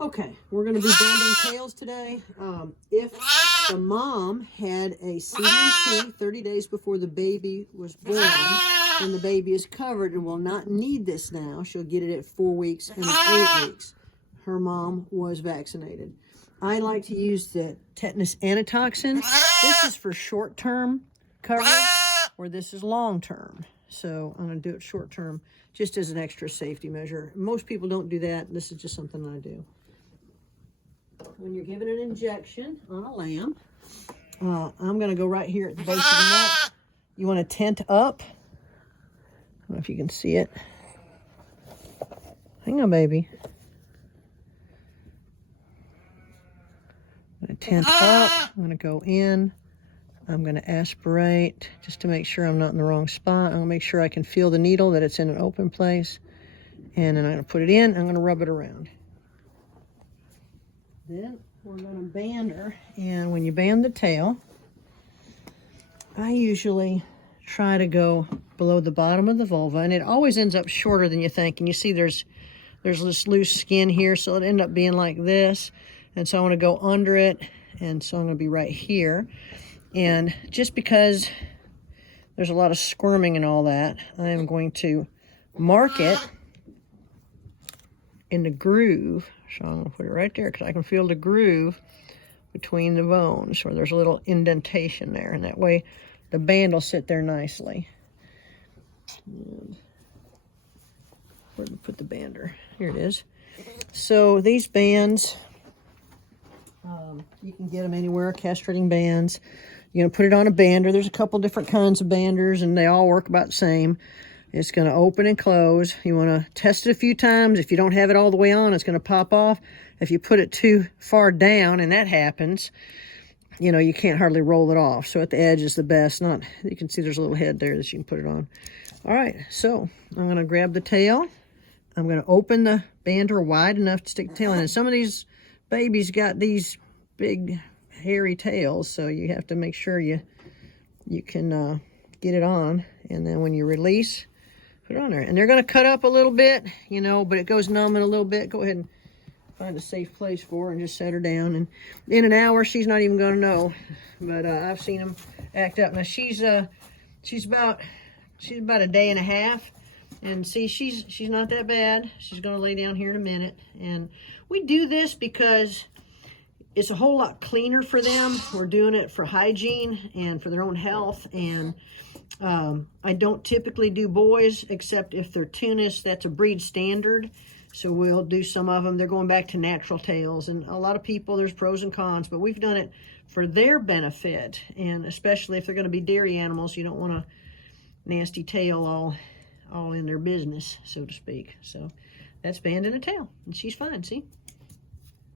Okay, we're going to be banding tails today. If the mom had a CDC 30 days before the baby was born, then the baby is covered and will not need this now. She'll get it at 4 weeks and at 8 weeks. Her mom was vaccinated. I like to use the Tetanus Antitoxin. This is for short-term coverage, or this is long-term. So I'm going to do it short-term just as an extra safety measure. Most people don't do that. This is just something I do. When you're giving an injection on a lamb, I'm going to go right here at the base of the neck. You want to tent up. I don't know if you can see it. Hang on, baby. I'm going to tent up. I'm going to go in. I'm going to aspirate just to make sure I'm not in the wrong spot. I'm going to make sure I can feel the needle, that it's in an open place. And then I'm going to put it in. I'm going to rub it around. Then we're going to band her, and when you band the tail, I usually try to go below the bottom of the vulva, and it always ends up shorter than you think. And you see there's this loose skin here, so it ends up being like this. And so I want to go under it, and so I'm going to be right here. And just because there's a lot of squirming and all that, I am going to mark it in the groove. So I'm going to put it right there because I can feel the groove between the bones, where there's a little indentation there, and that way the band will sit there nicely. And where did we put the bander? Here it is. So these bands, you can get them anywhere, castrating bands. You're going to put it on a bander. There's a couple different kinds of banders, and they all work about the same. It's going to open and close. You want to test it a few times. If you don't have it all the way on, it's going to pop off. If you put it too far down, and that happens, you know, you can't hardly roll it off. So at the edge is the best. Not, you can see there's a little head there that you can put it on. All right, so I'm going to grab the tail. I'm going to open the bander wide enough to stick the tail in. And some of these babies got these big hairy tails, so you have to make sure you can get it on. And then when you release, put it on there. And they're going to cut up a little bit, you know, but it goes numb in a little bit. Go ahead and find a safe place for her and just set her down. And in an hour, she's not even going to know. But I've seen them act up. Now she's about a day and a half. And see, she's not that bad. She's going to lay down here in a minute. And we do this because it's a whole lot cleaner for them. We're doing it for hygiene and for their own health. And I don't typically do boys, except if they're Tunis. That's a breed standard. So we'll do some of them. They're going back to natural tails. And a lot of people, there's pros and cons, but we've done it for their benefit. And especially if they're going to be dairy animals, you don't want a nasty tail all in their business, so to speak. So that's banding a tail, and she's fine, see?